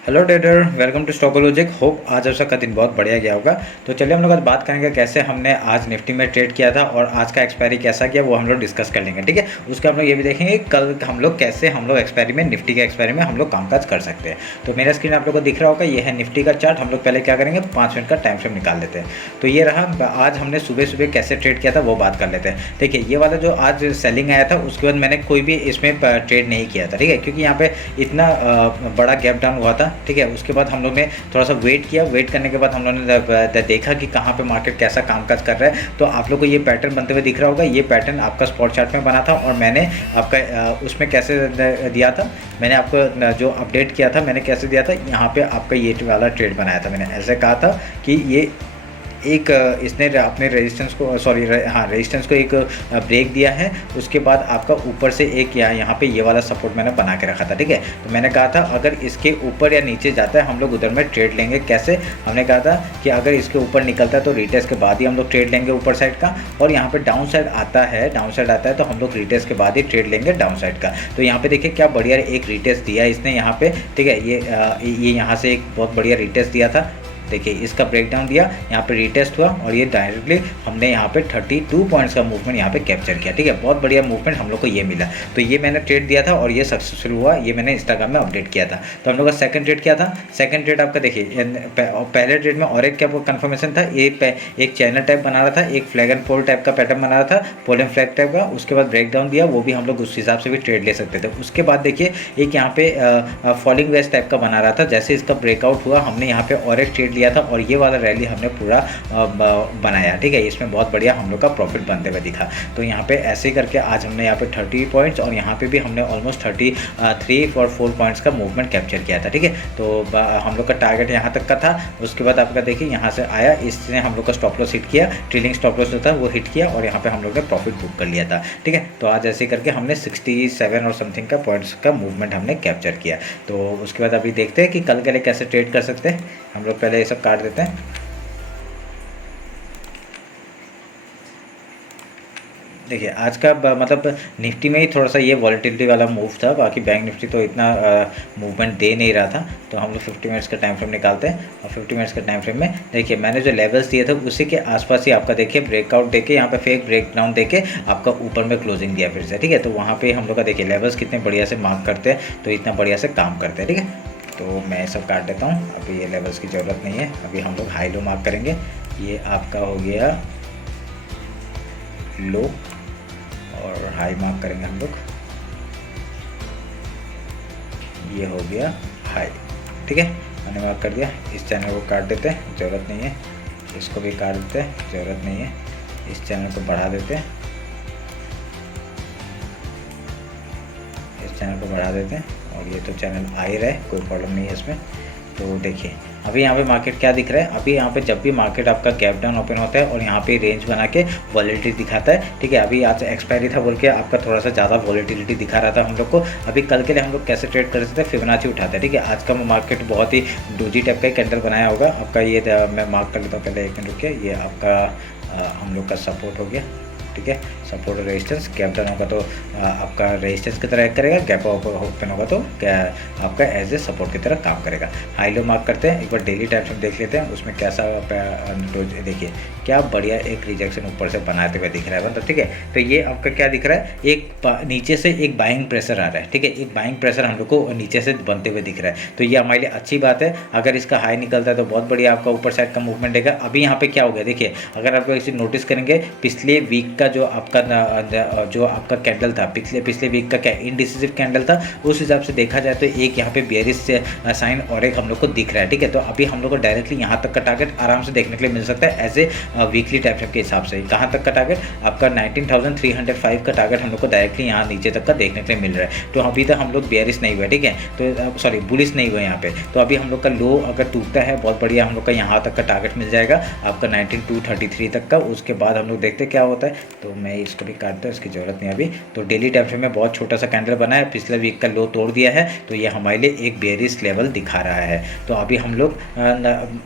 Hello trader, welcome to Stockologic. Hope आज आप सबका दिन बहुत बढ़िया गया होगा। तो चलिए हम लोग आज बात करेंगे कैसे हमने आज निफ्टी में ट्रेड किया था और आज का एक्सपायरी कैसा किया वो हम लोग डिस्कस कर लेंगे। ठीक है, उसके हम लोग ये भी देखेंगे कल हम लोग कैसे एक्सपायरी में निफ्टी के एक्सपायरी में हम लोग कामकाज कर सकते हैं। तो मेरा स्क्रीन आप लोग को दिख रहा होगा, ये है निफ्टी का चार्ट। हम लोग पहले क्या करेंगे, 5 मिनट का टाइम फ्रेम निकाल लेते हैं। तो ये रहा आज हमने सुबह सुबह कैसे ट्रेड किया था वो बात कर लेते हैं। देखिए, ये वाला जो आज सेलिंग आया था उसके बाद मैंने कोई भी इसमें ट्रेड नहीं किया था। ठीक है, क्योंकि यहाँ पे इतना बड़ा गैप डाउन हुआ था। ठीक है, उसके बाद हम लोग ने थोड़ा सा वेट किया। वेट करने के बाद हम लोग ने देखा कि कहाँ पे मार्केट कैसा कामकाज कर रहा है। तो आप लोग को ये पैटर्न बनते हुए दिख रहा होगा। ये पैटर्न आपका स्पॉट चार्ट में बना था और मैंने आपका उसमें कैसे दिया था, मैंने आपको जो अपडेट किया था मैंने कैसे दिया था, यहाँ पे आपका ये वाला ट्रेड बनाया था। मैंने ऐसे कहा था कि ये एक इसने अपने रेजिस्टेंस को रेजिस्टेंस को एक ब्रेक दिया है। उसके बाद आपका ऊपर से एक यहाँ पे ये वाला सपोर्ट मैंने बना के रखा था। ठीक है, तो मैंने कहा था अगर इसके ऊपर या नीचे जाता है हम लोग उधर में ट्रेड लेंगे। कैसे, हमने कहा था कि अगर इसके ऊपर निकलता है तो रिटेस्ट के बाद ही हम लोग ट्रेड लेंगे ऊपर साइड का, और यहाँ पे डाउन साइड आता है तो हम लोग रिटेस्ट के बाद ही ट्रेड लेंगे डाउन साइड का। तो यहाँ पे देखिए क्या बढ़िया एक रिटेस्ट दिया इसने यहाँ पे। ठीक है, ये यहाँ से एक बहुत बढ़िया रिटेस्ट दिया था। देखिए, इसका ब्रेकडाउन दिया, यहाँ पे रिटेस्ट हुआ और ये डायरेक्टली हमने यहाँ पे 32 पॉइंट्स का मूवमेंट यहाँ पे कैप्चर किया। ठीक है, बहुत बढ़िया मूवमेंट हम लोग को ये मिला। तो ये मैंने ट्रेड दिया था और ये सक्सेसफुल हुआ। ये मैंने इंस्टाग्राम में अपडेट किया था। तो हम लोग का सेकंड ट्रेड क्या था, सेकंड ट्रेड आपका देखिए पहले ट्रेड में और एक क्या कन्फर्मेशन था, एक चैनल टाइप बना रहा था, एक फ्लैग एंड पोल टाइप का पैटर्न बना रहा था, पोल एंड फ्लैग टाइप का। उसके बाद ब्रेकडाउन दिया, वो भी हम लोग उस हिसाब से भी ट्रेड ले सकते थे। उसके बाद देखिए एक यहाँ पे फॉलिंग वेज टाइप का बना रहा था। जैसे इसका ब्रेकआउट हुआ हमने यहाँ पे और एक ट्रेड लिया था और ये वाला रैली हमने पूरा बनाया। ठीक है, इसमें बहुत बढ़िया हम लोग का प्रॉफिट बनते हुए दिखा। तो यहाँ पे ऐसे ही करके आज हमने यहाँ पे 30 पॉइंट्स और यहाँ पे भी हमने ऑलमोस्ट 33 और 4 पॉइंट्स का मूवमेंट कैप्चर किया था। ठीक है, तो हम लोग का टारगेट यहाँ तक का था। उसके बाद आपका देखिए यहाँ से आया, इसने हम लोग का स्टॉप लॉस हिट किया, ट्रेलिंग स्टॉप लॉस जो था वो हिट किया और यहाँ पे हम लोग ने प्रॉफिट बुक कर लिया था। ठीक है, तो आज ऐसे करके हमने 67 और समथिंग का पॉइंट्स का मूवमेंट हमने कैप्चर किया। तो उसके बाद अभी देखते हैं कि कल के लिए कैसे ट्रेड कर सकते हैं। हम लोग पहले ये सब काट देते हैं। देखिए, आज का मतलब निफ्टी में ही थोड़ा सा ये वॉलेटिलिटी वाला मूव था। बाकी बैंक निफ्टी तो इतना मूवमेंट दे नहीं रहा था। तो हम लोग 50 मिनट्स का टाइम फ्रेम निकालते हैं और 50 मिनट्स का टाइम फ्रेम में देखिए मैंने जो लेवल्स दिए थे उसी के आसपास ही आपका देखिए ब्रेकआउट देके यहाँ पे फेक ब्रेकडाउन देके आपका ऊपर में क्लोजिंग दिया फिर से। ठीक है, तो वहाँ पर हम लोग का देखिए लेवल्स कितने बढ़िया से मार्क करते हैं, तो इतना बढ़िया से काम करते हैं। ठीक है, तो मैं सब काट देता हूँ। अभी ये लेवल्स की ज़रूरत नहीं है। अभी हम लोग हाई लो मार्क करेंगे। ये आपका हो गया लो और हाई मार्क करेंगे हम लोग। ये हो गया हाई। ठीक है, मैंने मार्क कर दिया। इस चैनल को काट देते हैं, ज़रूरत नहीं है। इसको भी काट देते हैं, ज़रूरत नहीं है। इस चैनल को बढ़ा देते हैं, इस चैनल को बढ़ा देते हैं। और ये तो चैनल आ ही रहा है, कोई प्रॉब्लम नहीं है इसमें। तो देखिए अभी यहाँ पे मार्केट क्या दिख रहा है। अभी यहाँ पे जब भी मार्केट आपका गैप डाउन ओपन होता है और यहाँ पे रेंज बना के वॉलेटिलिटी दिखाता है। ठीक है, अभी आज एक्सपायरी था बोल के आपका थोड़ा सा ज़्यादा वॉलेटिलिटी दिखा रहा था हम लोग को। अभी कल के लिए हम लोग कैसे ट्रेड कर सकते हैं, फिबोनाची उठाते हैं। ठीक है, आज का मार्केट बहुत ही डोजी टाइप का कैंडल बनाया होगा आपका। ये मैं मार्क कर लेता हूँ पहले, 1 मिनट रुकिए। ये आपका हम लोग का सपोर्ट हो गया। ठीक है, सपोर्ट और रेजिस्टेंस। गैप डाउन होगा तो आपका रेजिस्टेंस की तरह एक्ट करेगा, गैप ओपन होगा तो क्या आपका एज ए सपोर्ट की तरह काम करेगा। हाई लो मार्क करते हैं, एक बार डेली टाइम फ्रेम देख लेते हैं उसमें कैसा देखिए क्या बढ़िया एक रिजेक्शन ऊपर से बनाते हुए दिख रहा है। मतलब ठीक है, तो ये आपका क्या दिख रहा है, एक नीचे से एक बाइंग प्रेशर आ रहा है। ठीक है, एक बाइंग प्रेशर हम लोग को नीचे से बनते हुए दिख रहा है। तो ये हमारे लिए अच्छी बात है। अगर इसका हाई निकलता है तो बहुत बढ़िया आपका ऊपर साइड का मूवमेंट देगा। अभी यहाँ पे क्या हो गया देखिए, अगर आप इसे नोटिस करेंगे पिछले वीक का जो आपका कैंडल था, पिछले वीक का क्या इंडिसिसिव कैंडल था, उस हिसाब से देखा जाए तो एक यहाँ पे बेयरिश साइन और एक हम लोग को दिख रहा है। ठीक है, तो अभी हम लोग को डायरेक्टली यहाँ तक का टारगेट आराम से देखने के लिए मिल सकता है as a weekly time frame के हिसाब से। कहाँ तक का टारगेट आपका 19,305 का टारगेट हम लोग को डायरेक्टली यहाँ नीचे तक का देखने के लिए मिल रहा है। तो अभी तक हम लोग बेयरिश नहीं हुए। ठीक है, तो सॉरी बुलिश नहीं हुए यहाँ पे। तो अभी हम लोग का लो अगर टूटता है बहुत बढ़िया हम लोग का यहाँ तक का टारगेट मिल जाएगा आपका 19,233 तक का। उसके बाद हम लोग देखते क्या होता है। तो मैं इसको भी काट दूँ, इसकी ज़रूरत नहीं अभी। तो डेली टाइम फ्रेम में बहुत छोटा सा कैंडल बना है, पिछले वीक का लो तोड़ दिया है, तो ये हमारे लिए एक बेयरिश लेवल दिखा रहा है। तो अभी हम लोग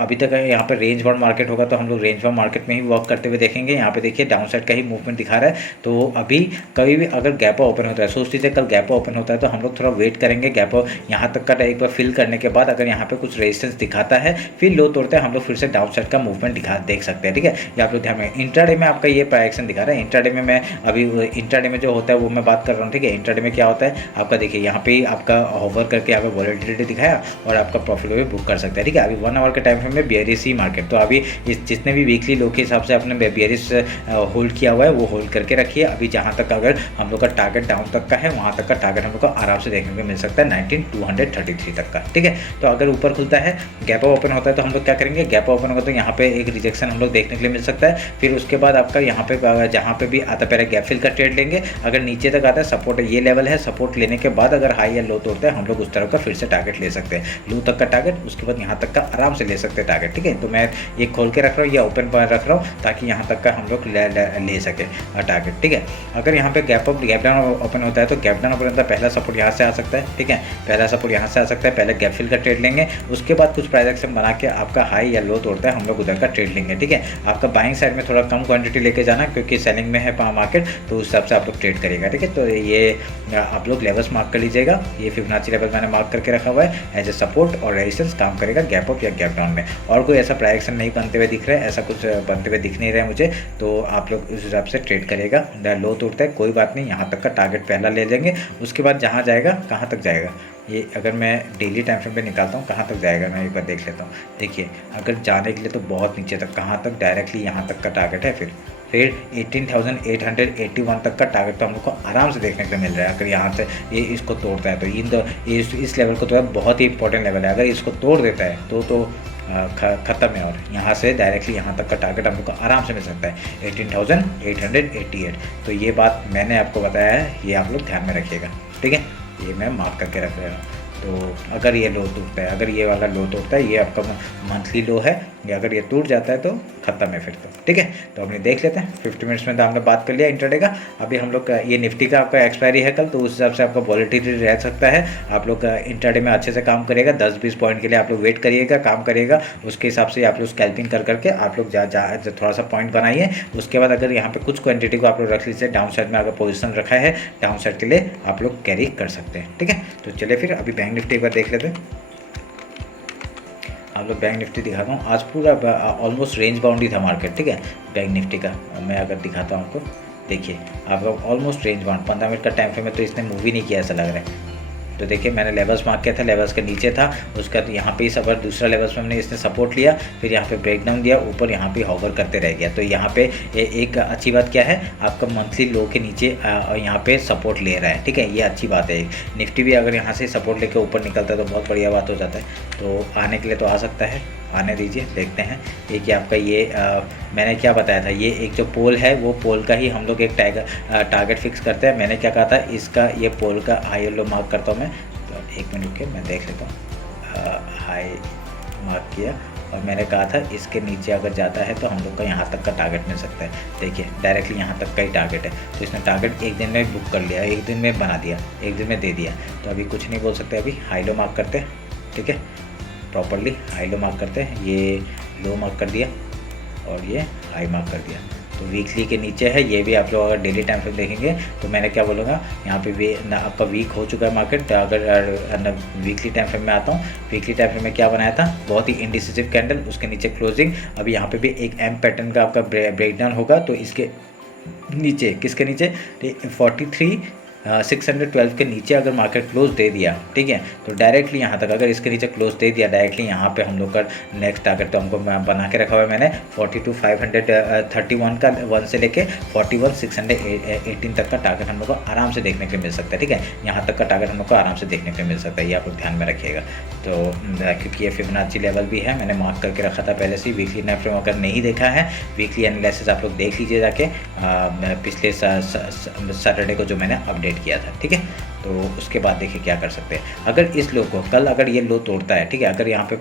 अभी तक यहाँ पर रेंज बाउंड मार्केट होगा तो हम लोग रेंज बाउंड मार्केट में ही वर्क करते हुए देखेंगे। यहाँ पे देखिए डाउन साइड का ही मूवमेंट दिखा रहा है। तो अभी कभी भी अगर गैप ओपन होता है, सोच लीजिए कल गैप ओपन होता है तो हम लोग थोड़ा वेट करेंगे, गैप यहाँ तक का एक बार फिल करने के बाद अगर यहाँ पे कुछ रेजिस्टेंस दिखाता है फिर लो तोड़ते हैं, हम लोग फिर से डाउन साइड का मूवमेंट देख सकते हैं। ठीक है, ये आप लोग ध्यान में। इंट्राडे में आपका ये प्राइक्शन दिखा रहा है। इंट्राडे में मैं अभी इंट्राडे में जो होता है वो मैं बात कर रहा हूँ। ठीक है, इंट्राडे में क्या होता है आपका, देखिए यहाँ पे आपका होवर करके यहाँ पे वॉलेटिलिटी दिखाया और आपका प्रॉफिट भी बुक कर सकते हैं। ठीक है, अभी 1 आवर के टाइम फ्रेम में बेयरिश ही मार्केट, तो अभी इस जितने भी वीकली लो के हिसाब से आपने बेयरिश होल्ड किया हुआ है वो होल्ड करके रखिए। अभी जहाँ तक अगर हम लोग का टारगेट डाउन तक का है वहाँ तक का टारगेट हम लोग को आराम से देखने को मिल सकता है 19233 तक का। ठीक है, तो अगर ऊपर खुलता है, गैप ओपन होता है तो हम लोग क्या करेंगे, गैप ओपन होगा तो यहाँ पे एक रिजेक्शन हम लोग देखने के लिए मिल सकता है। फिर उसके बाद आपका यहाँ पे जहाँ पे भी आता पहले गैप फिल का ट्रेड लेंगे, अगर नीचे तक आता है सपोर्ट ये लेवल है, सपोर्ट लेने के बाद अगर हाई या लो तोड़ते हैं हम लोग उस तरफ का फिर से टारगेट ले सकते हैं, लो तक का टारगेट, उसके बाद यहाँ तक का आराम से ले सकते हैं टारगेट। ठीक है, तो मैं ये खोल के रख रहा हूँ या ओपन पर रख रहा हूँ ताकि यहाँ तक का हम लोग ले सके टारगेट। ठीक है, अगर यहाँ पे गैप डाउन ओपन होता है तो गैप डाउन ओपन होता है, पहला सपोर्ट यहाँ से आ सकता है। ठीक है, पहला सपोर्ट यहाँ से आ सकता है, पहले गैप फिल का ट्रेड लेंगे, उसके बाद कुछ प्राइस एक्शन बना के आपका हाई या लो तोड़ता है हम लोग उधर का ट्रेड लेंगे। ठीक है, आपका बाइंग साइड में थोड़ा कम क्वांटिटी लेके जाना क्योंकि सेलिंग में है मार्केट, तो उस हिसाब से आप लोग ट्रेड करेगा। ठीक है, तो ये आप लोग लेवल्स मार्क कर लीजिएगा। ये फिबोनाची लेवल मैंने मार्क करके रखा हुआ है एज ए सपोर्ट और रेजिस्टेंस काम करेगा गैप अप या गैप डाउन में। और कोई ऐसा प्राइस एक्शन नहीं बनते हुए दिख रहा है, ऐसा कुछ बनते हुए दिख नहीं रहा है मुझे, तो आप लोग उस हिसाब से ट्रेड करेगा। लो तोड़ता है कोई बात नहीं, यहाँ तक का टारगेट पहला ले लेंगे, उसके बाद जहाँ जाएगा कहाँ तक जाएगा, ये अगर मैं डेली टाइम फ्रेम पे निकालता हूँ कहाँ तक जाएगा मैं एक बार देख लेता हूँ। देखिए अगर जाने के लिए तो बहुत नीचे तक, कहाँ तक, डायरेक्टली यहाँ तक का टारगेट है, फिर 18,881 तक का टारगेट तो हम लोग को आराम से देखने को मिल रहा है। अगर यहाँ से ये इसको तोड़ता है तो इस लेवल को तो बहुत ही इंपॉर्टेंट लेवल है, अगर इसको तोड़ देता है तो ख़त्म है। और यहाँ से डायरेक्टली यहाँ तक का टारगेट हम लोग को आराम से मिल सकता है 18,888। तो ये बात मैंने आपको बताया है, ये आप लोग ध्यान में रखिएगा। ठीक है, ये मैं मार्क करके रख रहा हूँ। तो अगर ये लो टूटता है, अगर ये वाला लो टूटता है, ये आपका मंथली लो है, या अगर ये टूट जाता है तो ख़त्म है फिर तो। ठीक है, तो हमने देख लेते हैं 50 मिनट्स में तो हमने बात कर लिया इंट्राडे का। अभी हम लोग ये निफ्टी का आपका एक्सपायरी है कल, तो उस हिसाब से आपका वॉलेटिलिटी रह सकता है। आप लोग इंट्राडे में अच्छे से काम करेगा, 10-20 पॉइंट के लिए आप लोग वेट करिएगा, काम करेगा, उसके हिसाब से आप लोग स्कैल्पिंग करके आप लोग थोड़ा सा पॉइंट बनाइए। उसके बाद अगर यहाँ पे कुछ क्वांटिटी को आप लोग रख लीजिए, डाउन साइड में अगर पोजीशन रखा है डाउन साइड के लिए आप लोग कैरी कर सकते हैं। ठीक है, तो चलिए फिर अभी बैंक निफ्टी एक बार देख लेते हैं। आप लोग बैंक निफ्टी दिखाता हूँ, आज पूरा ऑलमोस्ट रेंज बाउंड ही था मार्केट। ठीक है, बैंक निफ्टी का मैं अगर दिखाता हूँ आपको, देखिए आप लोग ऑलमोस्ट रेंज बाउंड, 15 मिनट का टाइम फ्रेम में तो इसने मूव ही नहीं किया ऐसा लग रहा है। तो देखिए मैंने लेवल्स मार्क किया था, लेवल्स के नीचे था, उसका तो यहाँ पे ही सफर दूसरा लेवल्स में हमने इसने सपोर्ट लिया, फिर यहाँ पे ब्रेक डाउन दिया, ऊपर यहाँ पे हॉवर करते रह गया। तो यहाँ पे एक अच्छी बात क्या है, आपका मंथली लो के नीचे यहाँ पे सपोर्ट ले रहा है। ठीक है, ये अच्छी बात है। निफ्टी भी अगर यहाँ से सपोर्ट लेके ऊपर निकलता है तो बहुत बढ़िया बात हो जाता है। तो आने के लिए तो आ सकता है, आने दीजिए, देखते हैं। एक कि आपका ये मैंने क्या बताया था, ये एक जो पोल है वो पोल का ही हम लोग एक टारगेट फिक्स करते हैं। मैंने क्या कहा था, इसका ये पोल का हाई लो मार्क करता हूँ मैं, तो 1 मिनट के मैं देख लेता हूँ। हाई मार्क किया और मैंने कहा था इसके नीचे अगर जाता है तो हम लोग का यहाँ तक का टारगेट मिल सकता है। देखिए डायरेक्टली यहाँ तक का ही टारगेट है, तो इसने टारगेट एक दिन में बुक कर लिया, एक दिन में बना दिया, एक दिन में दे दिया। तो अभी कुछ नहीं बोल सकते, अभी हाई लो मार्क करते हैं। ठीक है, प्रॉपरली हाई लो मार्क करते हैं, ये लो मार्क कर दिया और ये हाई मार्क कर दिया। तो वीकली के नीचे है, ये भी आप लोग अगर डेली टाइम फ्रेम देखेंगे तो मैंने क्या बोलूँगा, यहाँ पे आपका वीक हो चुका है मार्केट। अगर वीकली टाइम फ्रेम में आता हूँ, वीकली टाइम फ्रेम में क्या बनाया था, बहुत ही इंडिसिसिव कैंडल, उसके नीचे क्लोजिंग। अभी यहाँ पे भी एक एम पैटर्न का आपका ब्रेकडाउन होगा, तो इसके नीचे, किसके नीचे, 43,612 के नीचे अगर मार्केट क्लोज दे दिया, ठीक है, तो डायरेक्टली यहाँ तक अगर इसके नीचे क्लोज दे दिया, डायरेक्टली यहाँ पे हम लोग का नेक्स्ट टारगेट तो हमको बना के रखा हुआ है मैंने 42,531 का 1 से लेके 41,618 तक का टारगेट हम लोग को आराम से देखने के मिल सकता है। ठीक है, यहाँ तक का टारगेट हम लोग को आराम से देखने के मिल सकता है, ये आप लोग ध्यान में रखिएगा। तो क्योंकि ये फिबोनाची लेवल भी है, मैंने मार्क करके रखा था पहले से। वीकली टाइम फ्रेम अगर नहीं देखा है, वीकली एनालिसिस आप लोग देख लीजिए जाके, पिछले सैटरडे को जो मैंने अपडेट किया था। ठीक है, तो उसके बाद देखिए क्या कर सकते हैं। अगर इस लो को कल अगर ये लो तोड़ता है, ठीक है, अगर यहाँ पे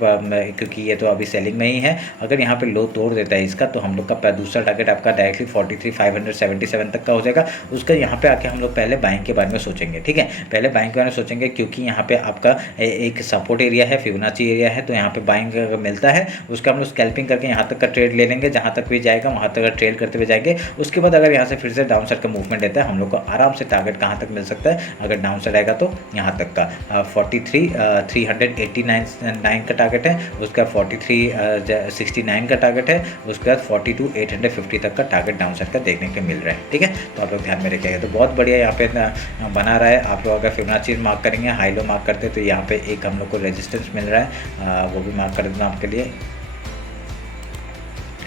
क्योंकि ये तो अभी सेलिंग में ही है, अगर यहाँ पे लो तोड़ देता है इसका, तो हम लोग का दूसरा टारगेट आपका डायरेक्टली 43,577 तक का हो जाएगा। उसका यहाँ पे आके हम लोग पहले बाइंग के बारे में सोचेंगे, ठीक है, पहले बाइंग के बारे में सोचेंगे, क्योंकि यहाँ पे आपका एक सपोर्ट एरिया है, फिबोनाची एरिया है, तो यहाँ पे बाइंग मिलता है, उसका हम लोग स्कैल्पिंग करके यहाँ तक का ट्रेड ले लेंगे, जहाँ तक भी जाएगा वहाँ तक ट्रेड करते हुए जाएंगे। उसके बाद अगर यहाँ से फिर से डाउन साइड का मूवमेंट देता है, हम लोग को आराम से टारगेट कहाँ तक मिल सकता है, अगर डाउन साइड आएगा तो यहाँ तक का 43,389 का टारगेट है, उसका 43,69 का टारगेट है, उसके बाद 42,850 तक का टारगेट डाउन साइड का देखने को मिल रहा है, ठीक है। तो आप लोग ध्यान में रखिएगा। तो बहुत बढ़िया यहाँ पे बना रहा है। आप लोग अगर फिबोनाची मार्क करेंगे, हाई लो मार्क करते हैं, तो यहाँ पे एक हम लोग को रेजिस्टेंस मिल रहा है, वो भी मार्क कर देना आपके लिए,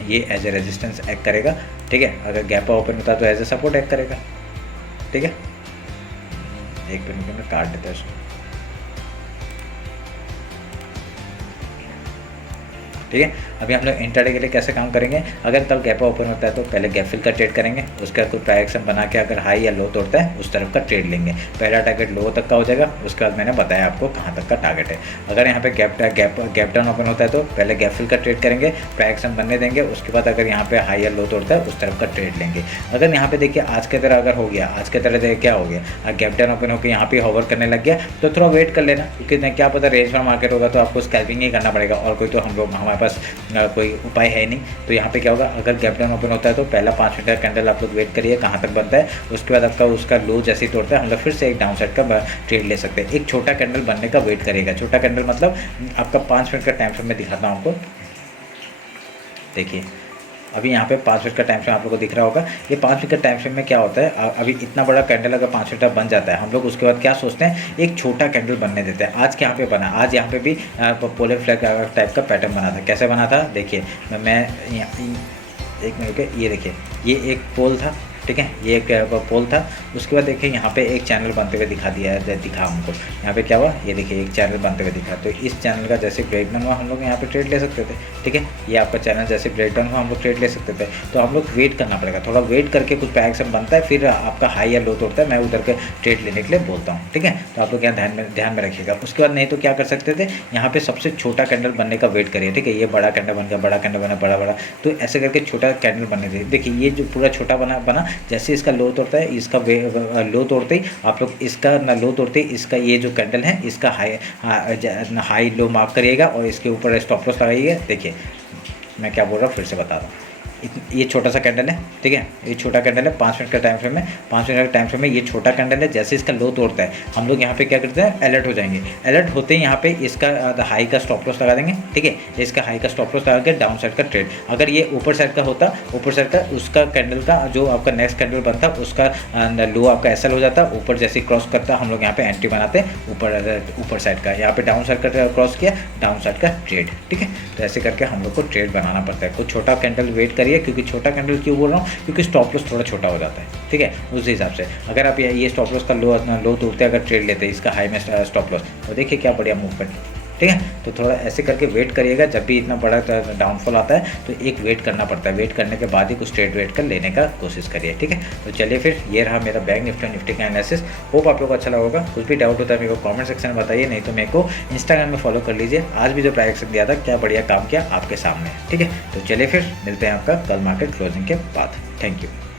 ये एज ए रेजिस्टेंस एक्ट करेगा, ठीक है। अगर गैप ओपन होता है तो एज ए सपोर्ट एक्ट करेगा, ठीक है। एक मिनट में काट देता है उसको, ठीक है। अभी हम लोग इंट्राडे के लिए कैसे काम करेंगे, अगर कल गैप ओपन होता है तो पहले गैप फिल का ट्रेड करेंगे, उसका कोई प्राइस बना के अगर हाई या लो तोड़ता है उस तरफ का ट्रेड लेंगे। पहला टारगेट लो तक का हो जाएगा, उसके बाद मैंने बताया आपको कहाँ तक का टारगेट है। अगर यहाँ पे गैप डाउन ओपन होता है तो पहले गैप फिल का ट्रेड करेंगे, प्राइस बनने देंगे, उसके बाद अगर यहाँ पे हाई या लो तोड़ता है उस तरफ का ट्रेड लेंगे। अगर यहाँ पे देखिए आज के तरह अगर हो गया, आज के तरह देखिए क्या हो गया, गैप डाउन ओपन होकर यहाँ पे होवर करने लग गया, तो थोड़ा वेट कर लेना, क्योंकि क्या पता रेंज में मार्केट होगा तो आपको स्कैल्पिंग ही करना पड़ेगा, और कोई तो हमारे पास कोई उपाय है नहीं। तो यहाँ पे क्या होगा, अगर गैप डाउन ओपन होता है तो पहला 5 मिनट का कैंडल आप लोग वेट करिए कहाँ तक बनता है, उसके बाद आपका उसका लो जैसे ही तोड़ता है हम लोग फिर से एक डाउन साइड का ट्रेड ले सकते हैं। एक छोटा कैंडल बनने का वेट करिएगा, छोटा कैंडल मतलब आपका 5 मिनट का टाइम फ्रेम में दिखाता हूँ आपको। देखिए अभी यहाँ पे 5 मिनट का टाइम फ्रेम आप लोग को दिख रहा होगा। ये 5 मिनट का टाइम फ्रेम में क्या होता है, अभी इतना बड़ा कैंडल अगर 5 मिनट का बन जाता है, हम लोग उसके बाद क्या सोचते हैं, एक छोटा कैंडल बनने देते हैं। आज यहाँ पे बना, आज यहाँ पे भी पोलर फ्लैग टाइप का पैटर्न बना था। कैसे बना था देखिए, मैं एक मिनट के, ये देखिए ये एक पोल था, ठीक है, ये एक पोल था। उसके बाद देखिए यहाँ पे एक चैनल बनते हुए दिखा हमको। यहाँ पे क्या हुआ, ये देखिए एक चैनल बनते हुए दिखा। तो इस चैनल का जैसे ब्रेक डाउन हुआ हम लोग यहाँ पे ट्रेड ले सकते थे, ठीक है। ये आपका चैनल जैसे ब्रेक डाउन हुआ हम लोग ट्रेड ले सकते थे। तो हम लोग वेट करना पड़ेगा, थोड़ा वेट करके कुछ एक्शन बनता है, फिर आपका हाई या लो तोड़ता है, मैं उधर के ट्रेड लेने के लिए बोलता हूँ, ठीक है। तो आप लोग यहाँ ध्यान में रखिएगा। उसके बाद नहीं तो क्या कर सकते थे, यहाँ पे सबसे छोटा कैंडल बनने का वेट करिए, ठीक है। ये बड़ा कैंडल बन गया, बड़ा कैंडल बना, बड़ा, तो ऐसे करके छोटा कैंडल बनने दे। देखिए ये जो पूरा छोटा बना जैसे इसका लो तोड़ता है, इसका लो तोड़ते ही आप लोग इसका ना लो तोड़ते ही इसका ये जो कैंडल है इसका हाई लो मार्क करिएगा और इसके ऊपर स्टॉप लॉस लगाइएगा। देखिए मैं क्या बोल रहा हूँ फिर से बता रहा हूँ। ये छोटा सा कैंडल है, ठीक है, ये छोटा कैंडल है 5 मिनट का टाइम फ्रेम में, 5 मिनट का टाइम फ्रेम में ये छोटा कैंडल है। जैसे इसका लो तोड़ता है हम लोग यहाँ पे क्या करते हैं, अलर्ट हो जाएंगे। अलर्ट होते ही यहाँ पे इसका हाई का स्टॉप लॉस लगा देंगे, ठीक है। इसका हाई का स्टॉप लॉस लगा के डाउन साइड का ट्रेड। अगर ये ऊपर साइड का होता, ऊपर साइड का उसका कैंडल का जो आपका नेक्स्ट कैंडल बनता उसका लो आपका एसएल हो जाता, ऊपर जैसे क्रॉस करता हम लोग यहाँ पे एंट्री बनाते हैं ऊपर साइड का। यहाँ पे डाउन साइड का क्रॉस किया, डाउन साइड का ट्रेड, ठीक है। तो ऐसे करके हम लोग को ट्रेड बनाना पड़ता है। कुछ छोटा कैंडल वेट करिए, क्योंकि छोटा कैंडल क्यों बोल रहा हूँ, क्योंकि स्टॉप लॉस थोड़ा छोटा हो जाता है, ठीक है। उस हिसाब से अगर आप ये स्टॉप लॉस का लो तोड़ते अगर ट्रेड लेते हैं इसका हाई में स्टॉप लॉस, तो देखिए क्या बढ़िया मूवमेंट, ठीक है। तो थोड़ा ऐसे करके वेट करिएगा। जब भी इतना बड़ा डाउनफॉल आता है तो एक वेट करना पड़ता है, वेट करने के बाद ही कुछ ट्रेड वेट कर लेने का कोशिश करिए, ठीक है। तो चलिए फिर ये रहा मेरा बैंक निफ्टी का एनालिसिस। होप आप लोग को अच्छा लगा होगा। कुछ भी डाउट होता है मेरे को कमेंट सेक्शन में बताइए, नहीं तो मेरे को इंस्टाग्राम में फॉलो कर लीजिए। आज भी जो प्राइस दिया था क्या बढ़िया काम किया आपके सामने, ठीक है। तो चलिए फिर मिलते हैं आपका कल मार्केट क्लोजिंग के बाद। Thank you.